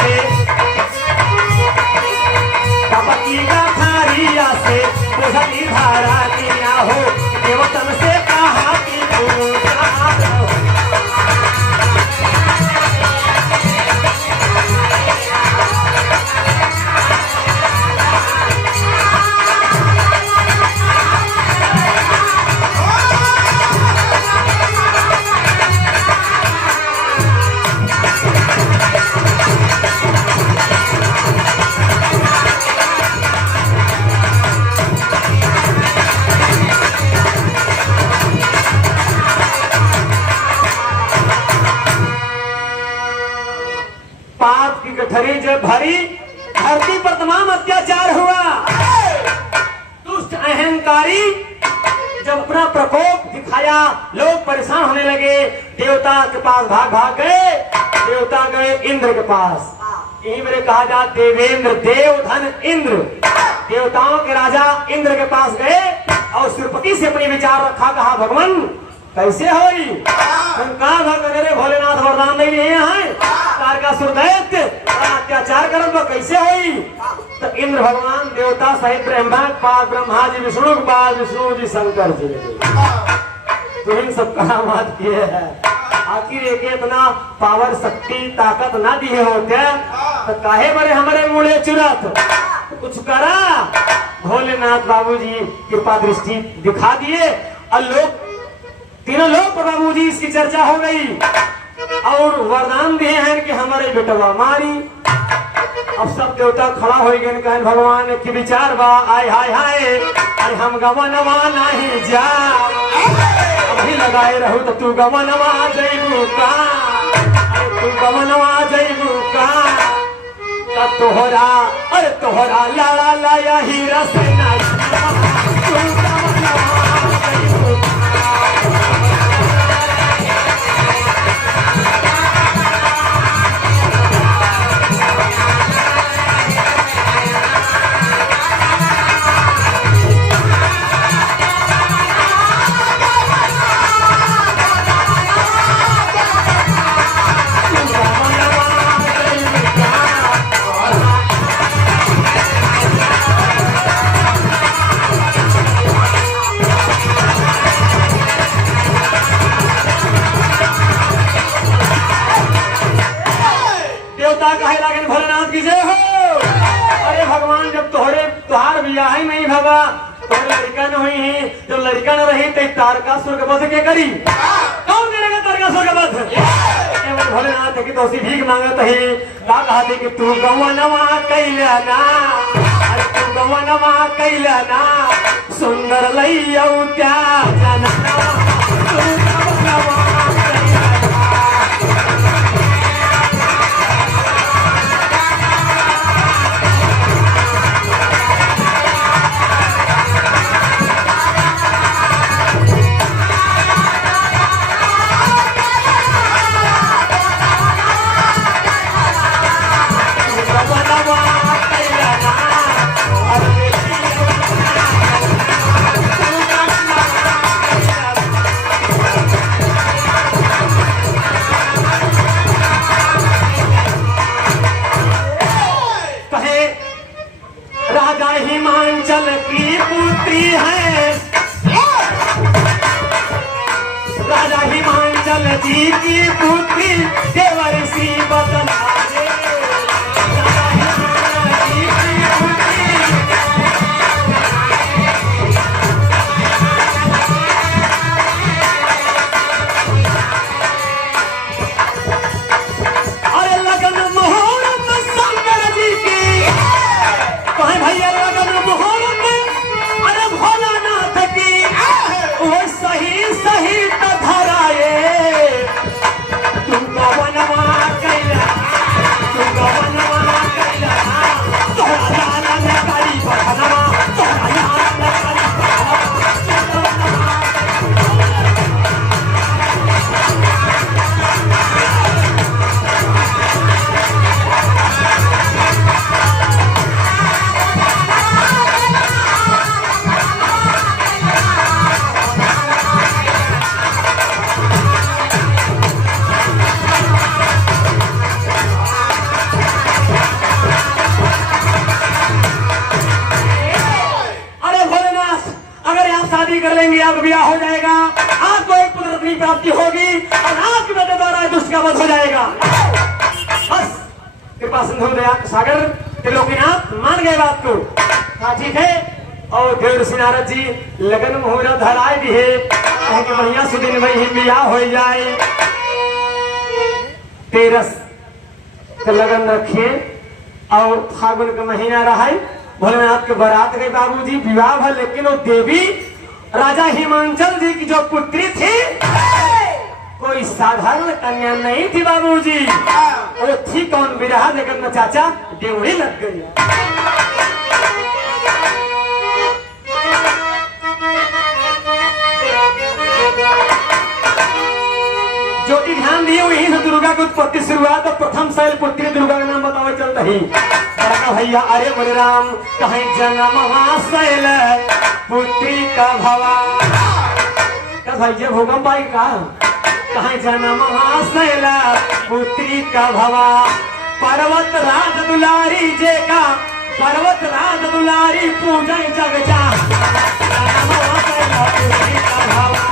से कपटी का खारिया से बुझली धारा लिया हो देवतन से कहा कि तू साथ रहो। पाप की गठरी जब भरी धरती पर तमाम अत्याचार हुआ। दुष्ट अहंकारी जब अपना प्रकोप दिखाया लोग परेशान होने लगे। देवता के पास भाग भाग गए। देवता गए इंद्र के पास। यही मेरे कहा जा देवेंद्र देव धन इंद्र। देवताओं के राजा इंद्र के पास गए और श्रीपति से अपने विचार रखा। कहा भगवान कैसे होई कहा भगवान भोलेनाथ वरदान नहीं है तारकासुर दैत्य अत्याचार करब कैसे होई। तो इंद्र भगवान देवता सहित ब्रह्मा जी विष्णु के पास विष्णु जी शंकर जी तो इन सब करामात किए हैं। आखिर एक इतना पावर शक्ति ताकत ना दिए होते तो काहे बड़े हमारे मुड़े चुरात कुछ करा। भोलेनाथ बाबूजी कृपा दृष्टि दिखा दिए और लोग तीनों लोग पर बाबूजी इसकी चर्चा हो गई और वरदान दिए हैं कि हमारे बेटवा मारी। अब सब देवता खड़ा हो गए कहें भगवान की विचार बा आय हाय हाय अरे हम गवनवा नहीं जा अभी लगाए रहू तो तू गवनवा जइबू का तू गवनवा जइबू का तोहरा अरे तोहरा लाला लाया हीरा से भोलेनाथ की जय हो। अरे भगवान जब तुहार बियाह ही नहीं भगा तोहरे लड़का न हुई है जब लड़का न रही तो तारकासुर के वध के करी कौन करेगा तारकासुर का वध। भोलेनाथ की तो भीख मांगत ही कहा कि तू गवनवा कैला ना अरे तू गवनवा कैला ना सुंदर लइया त्या हिमांचल की पुत्री है राजा हिमांचल जी की पुत्री देवर्षि बदला सही तो धराए तुमको बनवा कैला आपका ब्याह हो जाएगा, आपको एक पुत्र रत्नी प्राप्ति होगी और आपके बेटे द्वारा दुष्ट का वध हो जाएगा। बस कृपा सिंधु दया सागर त्रिलोकीनाथ मान गए बात को। हाँ ठीक है। और देव ऋषि नारद जी लगन मुहूर्त धराए भी है कि बढ़िया सुदिन वही ब्याह हो जाए। तेरस लगन रखिए और फागुन का महीना रहा है, भोलेनाथ के बारात गए बाबूजी, विवाह भर। लेकिन वो देवी राजा हिमांचल जी की जो पुत्री थी कोई साधारण कन्या नहीं थी बाबूजी, वो थी कौन? विरहा देकर न चाचा डेवड़ी लग गई। ज्योति ध्यान दिए वही से दुर्गा की उत्पत्ति शुरुआत। प्रथम शैल पुत्री दुर्गा का नाम बताओ चल रही भैया। अरे बोले राम कहीं जन्म शैल पुत्री का भवा भैया भोगम बाई का कहीं जन्म शैल पुत्री का भवा। पर्वत राज दुलारी जे का पर्वत राज दुलारी पूजन जग जा पुत्री का भवा।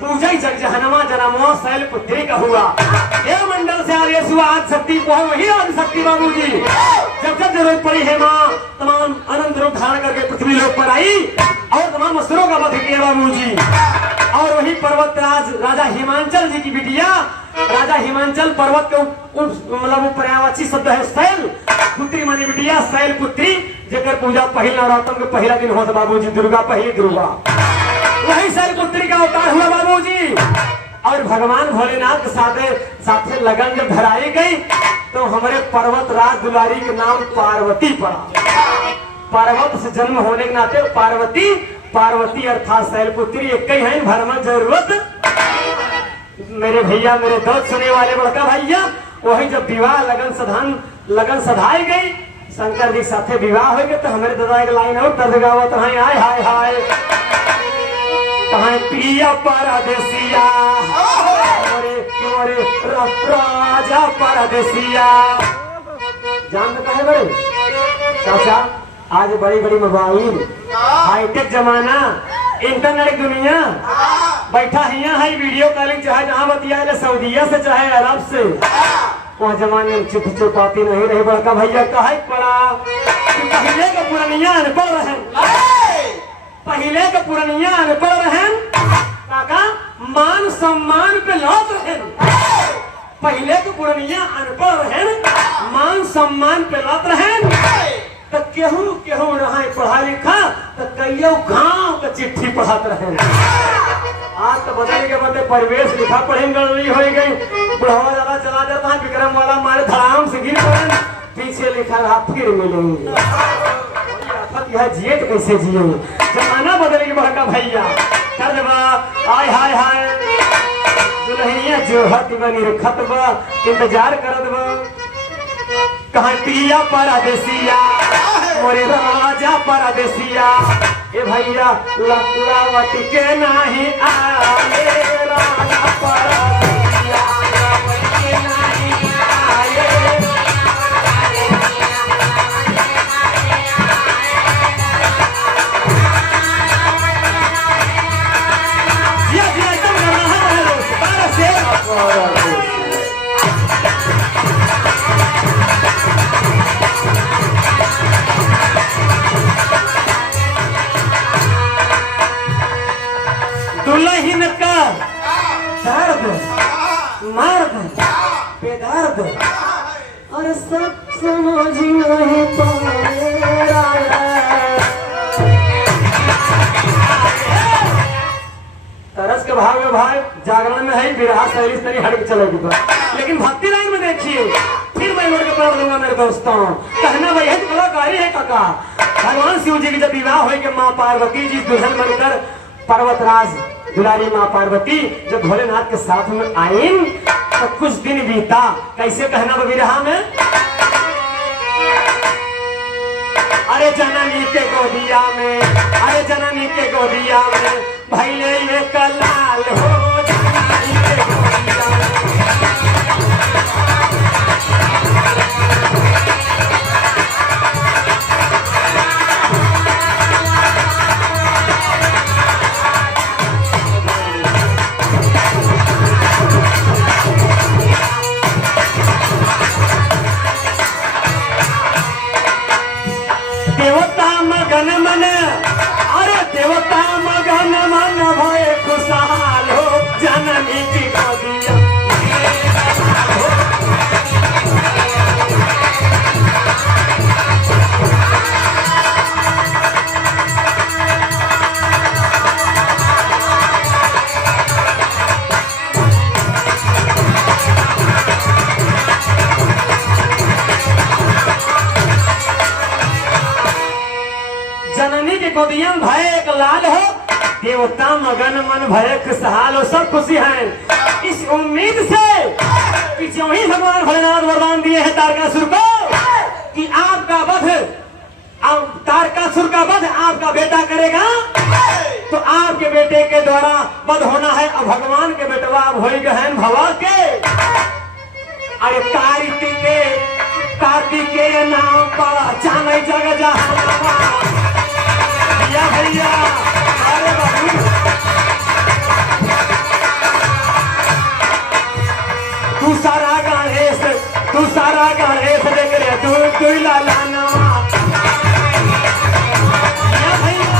पूजा जग जहनमा जन्मो शैल पुत्री का हुआ। देव मंडल से आदेश हुआ आज शक्ति को वही आदि शक्ति बाबूजी। जब जब जरूरत पड़ी है माँ तमाम अनंत रूप धारण करके पृथ्वी लोक पर आई और तमाम असुरों का वध किया बाबूजी। और वही पर्वतराज राजा हिमांचल जी की बिटिया राजा हिमांचल पर्वत के मतलब पर्यायवाची शब्द है शैल पुत्री मानी बिटिया शैल पुत्री जेकर पूजा पहला नवरात्र के पहला दिन होता बाबूजी। दुर्गा पहली दुर्गा वही शैल पुत्री का अवतार हुआ बाबूजी। और भगवान भोलेनाथ के साथे लगन जब धराई गई तो हमारे पर्वत राज दुलारी के नाम पार्वती पड़ा। पर्वत से जन्म होने के नाते पार्वती पार्वती अर्थात शैल पुत्री एक ही है। भरम जरूरत मेरे भैया मेरे दर्द सुने वाले बड़का भैया वही जब विवाह लगन सधाई गई शंकर जी साथे विवाह हो गए तो हमारे दादा एक लाइन और दर्द गावत है हाय हाय हाय कहाँ प्रिया परदेसिया राजा परदेसिया। जानते है बड़े चाचा आज बड़ी बड़ी मोबाइल हाईटेक जमाना इंटरनेट दुनिया बैठा है वीडियो कॉलिंग चाहे जहाँ बतिया सऊदीया से चाहे अरब से वह जमाने में चिट्ठी चुपाती नहीं रही बड़का भैया कहा पड़ा पहले का पुरानिया अनपढ़ रहे पहले का पुरानिया अनपढ़ रहे काका मान सम्मान पे लौट रहे। पहले का पुरानिया अनपढ़ रहे मान सम्मान पे लौट रहे तो केहू केहू रहा पढ़ा लिखा तो कईयों गांव का चिट्ठी पढ़ाते रहे। आज तो बदल के बदले परिवेश लिखा पढ़े गड़बड़ी हो गई बुढ़ावा ज्यादा चला जाता है विक्रम वाला मारे धड़ाम से गिर पड़े पीछे लिखा रहा फिर मिलेंगे यह जिए तो कैसे जिए जमाना बदलेगी बड़का भैया कर आय हाय हाय दुल्हनिया जो हत बनी रखत बा इंतजार करत बा कहाँ पिया परदेसिया मोरे राजा परदेसिया ए भैया लकुरावती के नहीं आए राजा परदेसिया के नहीं आए जी एकदम करना है दुल्हन का दर्द मर्द बेदर्द और सब समझ नहीं तरस के भाव में भाई जागरण में है विरहा शैली तरी हट चलेगी लेकिन भक्ति लाइन में देखिए फिर मैं लौट के पढ़ दूंगा मेरे दोस्तों कहना भाई है कलाकारी है काका भगवान शिव जी की जब विवाह हुई कि माँ पार्वती जी दुल्हन बनकर पर्वतराज दुलारी माँ पार्वती जब भोलेनाथ के साथ में आई तो कुछ दिन बीता। कैसे कहना बबीरहा में, अरे जननी के गोदिया में, अरे जननी के गोदिया में भैले ये कलाल हो जननी के गोदिया में। देवता मगन मन, अरे देवता मगन मन भय खुशहाल हो जननी की गोदिया। जननी के गोदिया में भय एक लाल हो, देवता मगन मन भय खुशहाल हो, सब खुशी हैं। इस उम्मीद से कि जो ही भगवान भोलेनाथ वरदान दिए हैं तारकासुर को कि आपका वध, तारकासुर का वध आपका बेटा करेगा, तो आपके बेटे के द्वारा वध होना है। अब भगवान के बेटवा हो गए भवा के, अरे कार्तिकेय नाम पर जाने जग जहां भैया। अरे बाबू तू सारा गणेश देख रहे तू लाला नवा भैया।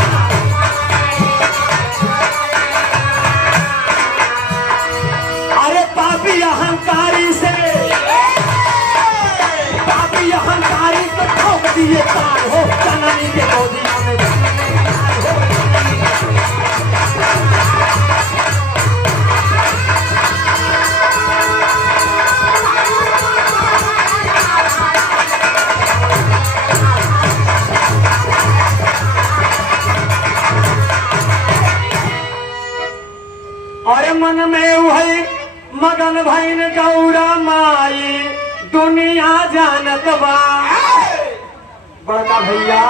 अरे पापी अहंकारी से, पापी अहंकारी को ठोक दिए तार हो जननी के गोदिया में। और मन में वही मगन भैन गौरा माई दुनिया जानत बा बड़का भैया।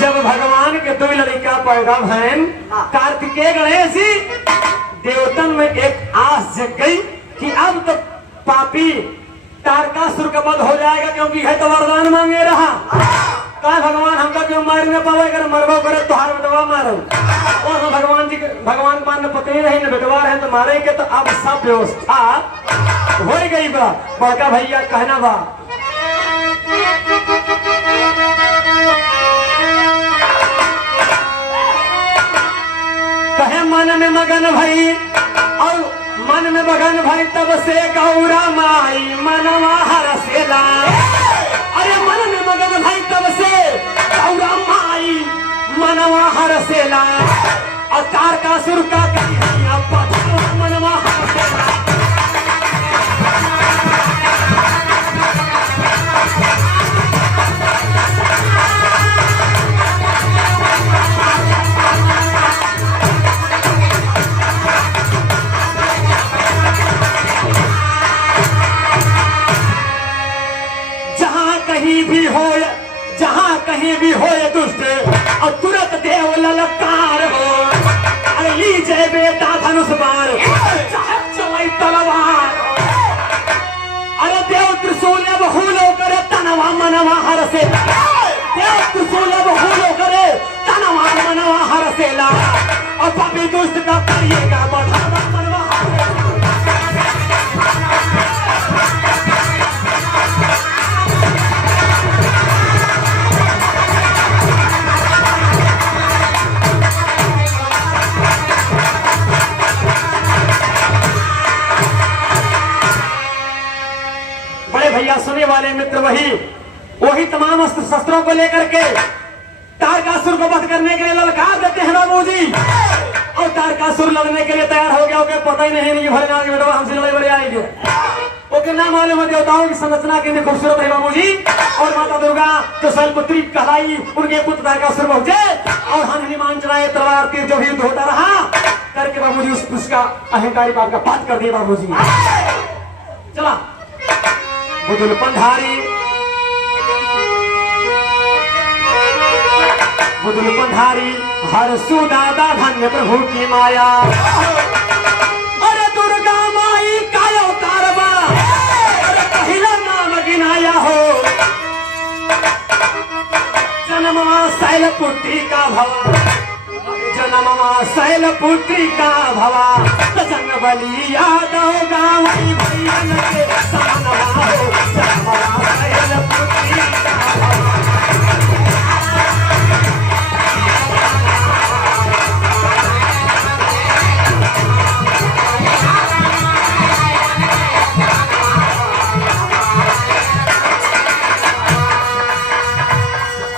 जब भगवान के दो लड़का पैदा भैन कार्तिकेय गणेश जी, देवतन में एक आस जग गई कि अब तो पापी तारकासुर का वध हो जाएगा, क्योंकि है तो वरदान मांगे रहा। कहा भगवान हमका क्यों मार न पावे, कर मरबो करे तोहार बेटवा मारो। और भगवान जी भगवान के मान पते रहे न बेटवा रहे तो मारे के, तो अब सब व्यवस्था हो गई बा। बड़का भैया कहना बा, कहे मन में मगन भई और मन में मगन भई तब से गौरा माई मनवा हरसेला। अरे मन में मगन भई तब से गौरा माई मनवा हरसेला। और तारकासुर का मनवा हरसेला। जहाँ कहीं भी हो दुष्ट और तुरंत देव ललकार हो। अरे लीजिए बेटा धनुष बाण चलाई तलवार। अरे देव त्रिशूल अब हुलो करे तनवा मनवा हरसेला। देव त्रिशूल अब हुलो करे तनवा मनवा हरसेला। और पापी दुष्ट का करिएगा बढ़ावा मनवा हरसेला। भैया सुने वाले मित्र वही तमाम अस्त्र शस्त्रों को लेकर के तारकासुर को वध करने के लिए ललकार देते हैं बाबूजी। और तारकासुर लड़ने के लिए तैयार हो गया, पता ही नहीं भोलेनाथ के बेटा हमसे लड़े बड़े आएंगे। वो ओके ना मालूम है देवताओं की संरचना कितनी खूबसूरत है बाबूजी। और माता दुर्गा जो शैलपुत्री कहलाई, उनके पुत्र का सुर पहुंचे और हनुमान चलाए तलवार तीर जो भी युद्ध होता रहा करके बाबूजी उसका अहंकारी बाप का पाठ कर दिया बाबूजी। चला बुजुर्ग पंधारी, बुजुर्ग पंधारी हर सुदादा धन्य प्रभु की माया। अरे दुर्गा माई का अवतार बा, अरे पहला नाम गिनाया हो। जन्मवा शैलपुत्री का भवा, जन्मवा शैलपुत्री का भवा। जन बली यादव गावई भैयन के सानवा हो। जन्मवा शैलपुत्री का भवा।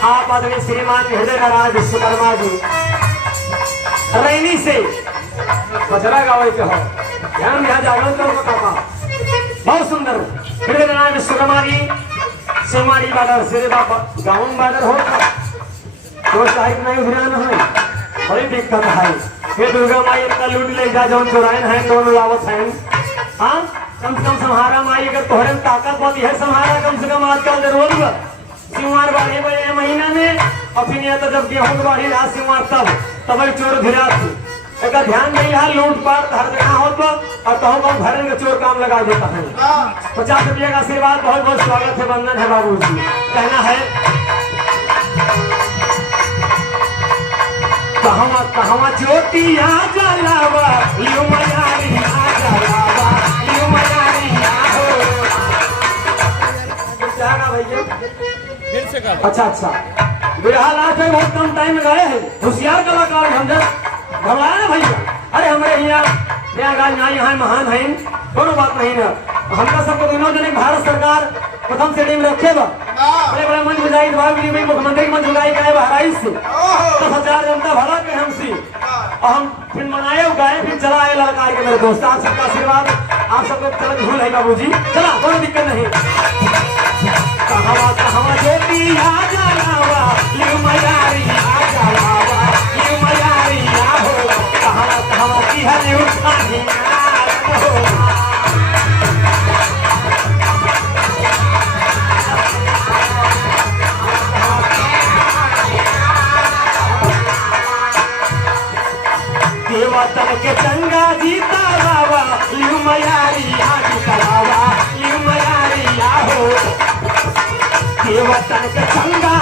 आप आदमी श्रीमान हृदय नारायण विश्वकर्मा जी रैनी से बजरा गाँव के हो, यहाँ जागरण करो काका। बहुत सुंदर हृदय नारायण विश्वकर्मा जी सिमाड़ी बादर सिरे बाबा गाँव बादर हो तो साहिब नहीं उधरान है, बड़ी दिक्कत है। ये दुर्गा माई इतना लूट ले जा जौन चोरायन है दोनों लावत है। हाँ कम से कम संहारा माई अगर तोहरे में ताकत बहुत है, संहारा कम से कम आजकल जरूर सिंवार बाढ़े बड़े महीना में और फिर तो जब गेहूं बाढ़ी रहा सिंवार तब चोर धिरा एक ध्यान नहीं है। लूट पाट हर जगह हो तो और कहूँ घर में चोर काम लगा देता है। 50 रुपये का आशीर्वाद बहुत बहुत स्वागत है, वंदन है बाबू जी। कहना है कहवा कहवा ज्योतिया जलावा लियो मयारी आ जलावा लियो मयारी आ हो। जागा भैया फिर से कर। अच्छा बिरहा लास्ट में बहुत कम टाइम गए हैं, होशियार कलाकार हम घबराए ना भैया। अरे हमारे यहाँ महान है, दोनों बात नहीं ना। हमका सबको दिनों दिन भारत सरकार प्रथम श्रेणी में रखे बड़े बड़े मंच बजाई मुख्यमंत्री मंच बुलाई गए बहराइच से 10,000 जनता भला के हमसे और हम फिर मनाए गाए फिर चला आए ललकार के मेरे दोस्त। आप सबका आशीर्वाद आप सबको चलन भूल है बाबू जी। चला कोई दिक्कत नहीं। कहवा कहवा ज्योति आ जलावा लियो मयारी आ जलावा लियो मयारी आ हो। कहवा कहवा की हलियो आही आ हो। देवतन के चंगा जीता बाबा लियो मयारी आ जलावा लियो मयारी आ हो। देवतन के चंगा